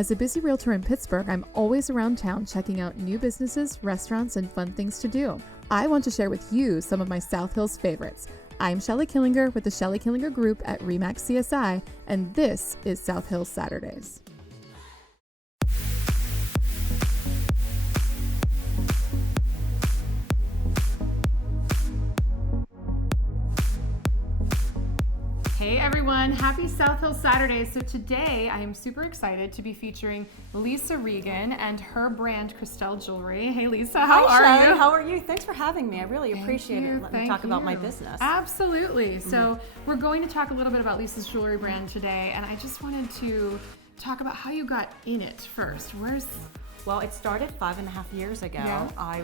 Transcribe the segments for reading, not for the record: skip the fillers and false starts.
As a busy realtor in Pittsburgh, I'm always around town checking out new businesses, restaurants, and fun things to do. I want to share with you some of my South Hills favorites. I'm Shelly Killinger with the Shelly Killinger Group at RE/MAX CSI, and this is South Hills Saturdays. Hey everyone, happy South Hills Saturdays. So today I am super excited to be featuring Lisa Regan and her brand Cristal Jewelry. Hey Lisa, how are you? How are you? Thanks for having me. I really appreciate it. Let me talk about my business. Absolutely. So we're going to talk a little bit about Lisa's jewelry brand today, and I just wanted to talk about how you got in it first. Well, it started 5.5 years ago. Yeah.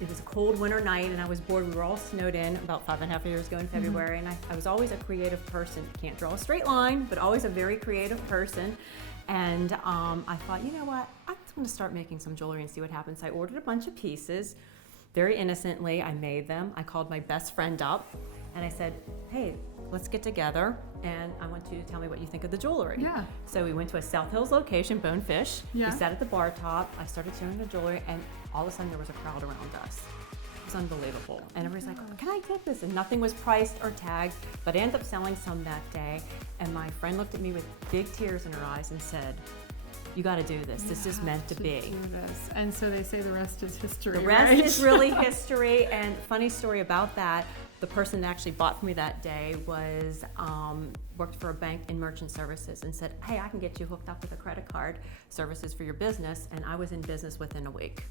It was a cold winter night and I was bored. We were all snowed in about 5.5 years ago in February, and I was always a creative person. Can't draw a straight line, but always a very creative person. And I thought, you know what? I'm just going to start making some jewelry and see what happens. I ordered a bunch of pieces. Very innocently, I made them. I called my best friend up and I said, hey, let's get together and I want you to tell me what you think of the jewelry. Yeah. So we went to a South Hills location, Bonefish. Yeah. We sat at the bar top. I started showing the jewelry and all of a sudden there was a crowd around us. It was unbelievable. And everybody's like, can I get this? And nothing was priced or tagged, but I ended up selling some that day. And my friend looked at me with big tears in her eyes and said, you got to do this. This is meant to be. Do this. And so they say the rest is history. The rest right? is really history. And funny story about that, the person that actually bought for me that day was worked for a bank in merchant services and said, hey, I can get you hooked up with a credit card services for your business. And I was in business within a week.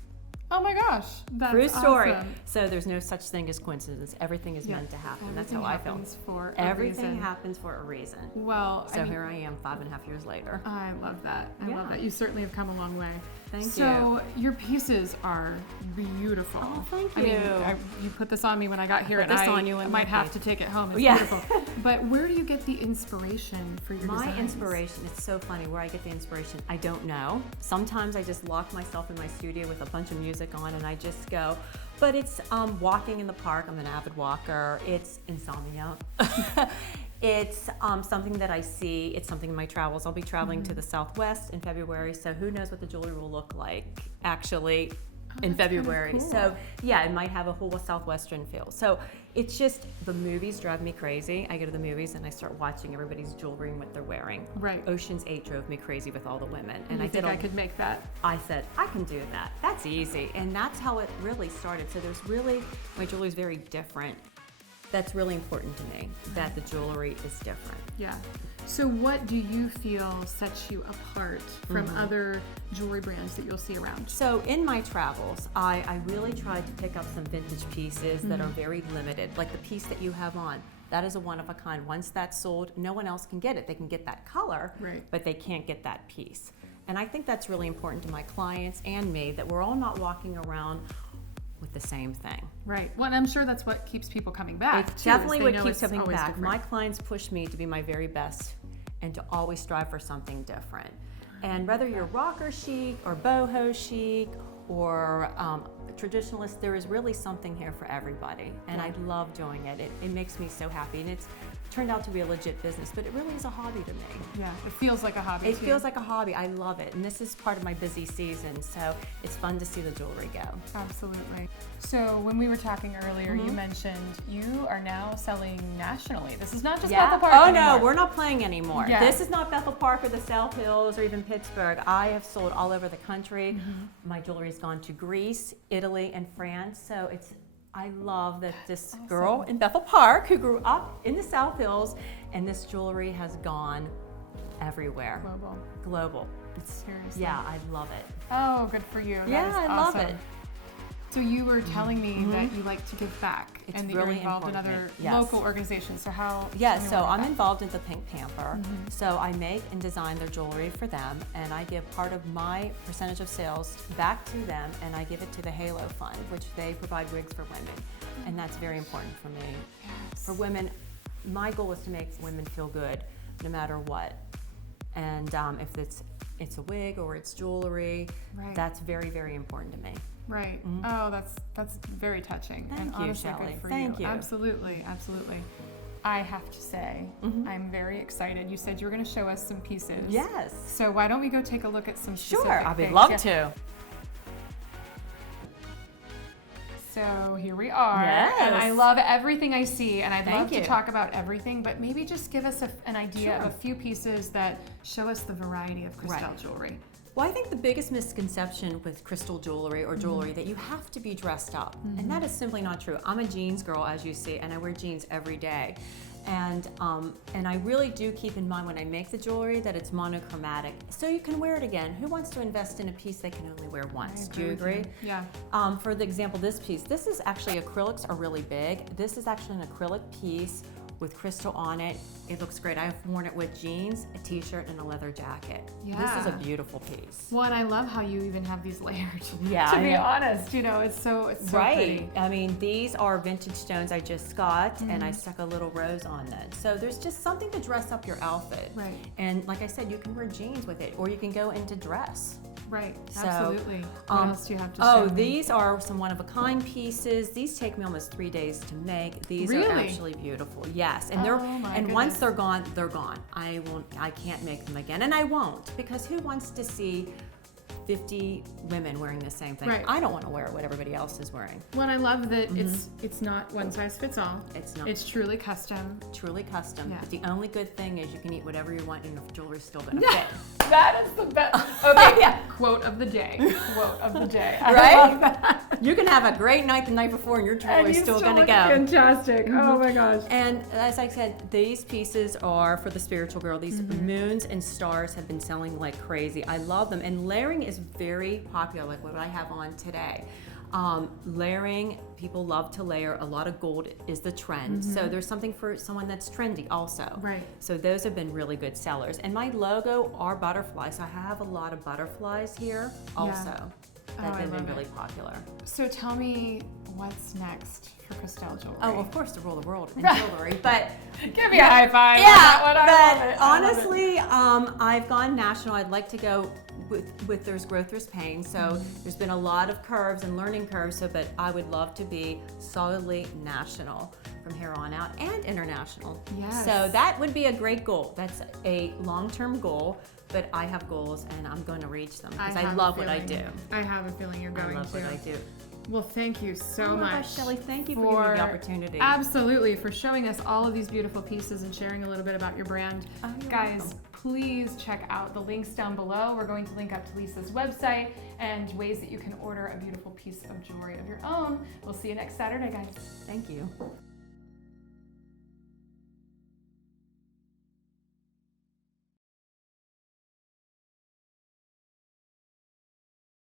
Oh my gosh, that's True story. Awesome. So there's no such thing as coincidence. Everything is meant to happen. That's how I feel. Everything happens for a reason. Well, so here I am 5.5 years later. I love that. I love that. You certainly have come a long way. Thank you. So your pieces are beautiful. Oh, thank you. I mean, you put this on me when I got here, and I might have to take it home. It's beautiful. But where do you get the inspiration for your designs? My inspiration, it's so funny where I get the inspiration. I don't know. Sometimes I just lock myself in my studio with a bunch of music on and I just go. But it's walking in the park. I'm an avid walker. It's insomnia. It's something that I see. It's something in my travels. I'll be traveling to the Southwest in February, so who knows what the jewelry will look like actually in February. Cool. So yeah, it might have a whole Southwestern feel. So it's just, the movies drive me crazy. I go to the movies and I start watching everybody's jewelry and what they're wearing. Right. Ocean's 8 drove me crazy with all the women. And I could make that? I said, I can do that. That's easy. And that's how it really started. So my jewelry is very different. That's really important to me, that the jewelry is different. Yeah. So what do you feel sets you apart from other jewelry brands that you'll see around? So in my travels, I really tried to pick up some vintage pieces that are very limited, like the piece that you have on. That is a one of a kind. Once that's sold, no one else can get it. They can get that color, but they can't get that piece. And I think that's really important to my clients and me, that we're all not walking around with the same thing. Right. Well, and I'm sure that's what keeps people coming back. It's definitely what keeps coming back. Different. My clients push me to be my very best and to always strive for something different. And whether you're rocker chic or boho chic or traditionalist, there is really something here for everybody. And I love doing it. It makes me so happy. And it's turned out to be a legit business, but it really is a hobby to me. Yeah, it feels like a hobby. It feels like a hobby. I love it. And this is part of my busy season, so it's fun to see the jewelry go. Absolutely. So when we were talking earlier, you mentioned you are now selling nationally. This is not just Bethel Park anymore. No, we're not playing anymore. Yeah. This is not Bethel Park or the South Hills or even Pittsburgh. I have sold all over the country. My jewelry has gone to Greece, Italy, and France, so I love that this girl in Bethel Park who grew up in the South Hills, and this jewelry has gone everywhere. Global. Seriously. Yeah, I love it. Oh, good for you. I love it. So you were telling me that you like to give back, It's and that really you're involved in other local organizations. So how? So I'm involved in the Pink Panther. So I make and design their jewelry for them, and I give part of my percentage of sales back to them, and I give it to the Halo Fund, which they provide wigs for women, and that's very important for me. Yes. For women, my goal is to make women feel good, no matter what. And if it's a wig or it's jewelry, that's very, very important to me. Right. Oh, that's very touching. Thank and you, honestly, Shelly. good for Thank you. Absolutely, absolutely. I have to say, I'm very excited. You said you were going to show us some pieces. Yes. So why don't we go take a look at some specific Sure, I would things? love to. So here we are. Yes. And I love everything I see, and I'd Thank love you. to talk about everything, but maybe just give us an idea Sure. of a few pieces that show us the variety of Cristal Right. jewelry. Well, I think the biggest misconception with crystal jewelry or jewelry that you have to be dressed up, and that is simply not true. I'm a jeans girl, as you see, and I wear jeans every day. And I really do keep in mind when I make the jewelry that it's monochromatic, so you can wear it again. Who wants to invest in a piece they can only wear once? Do you agree? Yeah. For the example, this piece, this is actually, acrylics are really big. This is actually an acrylic piece with crystal on it. It looks great. I've worn it with jeans, a t-shirt, and a leather jacket. This is a Yeah. beautiful piece. Well, and I love how you even have these layers. Yeah, To I be know. honest, you know, it's so Right. pretty. I mean, these are vintage stones I just got, and I stuck a little rose on them. So there's just something to dress up your outfit. Right. And like I said, you can wear jeans with it, or you can go into dress. Right. So, Absolutely. What else do you have to show Oh, me? these are some one-of-a-kind pieces. These take me almost 3 days to make. These are Really? actually beautiful. Yes, and Oh, my and once goodness. they're gone, they're gone. I can't make them again, and I won't, because who wants to see 50 women wearing the same thing? Right. I don't want to wear what everybody else is wearing. Well, I love that it's not one size fits all. It's not. It's truly custom. Truly custom. Yeah. But the only good thing is you can eat whatever you want, and your jewelry's still gonna fit. That is the best. Okay, Yeah. Quote of the day. Quote of the day. I Right? love that. You can have a great night the night before, and your And jewelry's you still gonna look go. fantastic. Oh my gosh. And as I said, these pieces are for the spiritual girl. These moons and stars have been selling like crazy. I love them. And layering is very popular, like what I have on today. Layering, people love to layer. A lot of gold is the trend. So there's something for someone that's trendy also. Right. So those have been really good sellers. And my logo are butterflies. So I have a lot of butterflies here also. Oh, That I have been love really it. popular. So tell me what's next for Cristal Jewelry. Oh, of course, to rule the world in jewelry. But Give me a high five. on yeah, that one. I love but it. I love it. honestly, I've gone national. I'd like to go with there's growth, there's pain. So there's been a lot of curves and learning curves. So, but I would love to be solidly national from here on out and international. Yes. So that would be a great goal. That's a long-term goal. But I have goals and I'm going to reach them because I have a love what I do. feeling- I have a feeling you're I going love to. what I do. Well, thank you so Oh my much. gosh, Shelley, thank you for giving me the opportunity. Absolutely, for showing us all of these beautiful pieces and sharing a little bit about your brand. Oh, you're Guys, welcome. please check out the links down below. We're going to link up to Lisa's website and ways that you can order a beautiful piece of jewelry of your own. We'll see you next Saturday, guys. Thank you.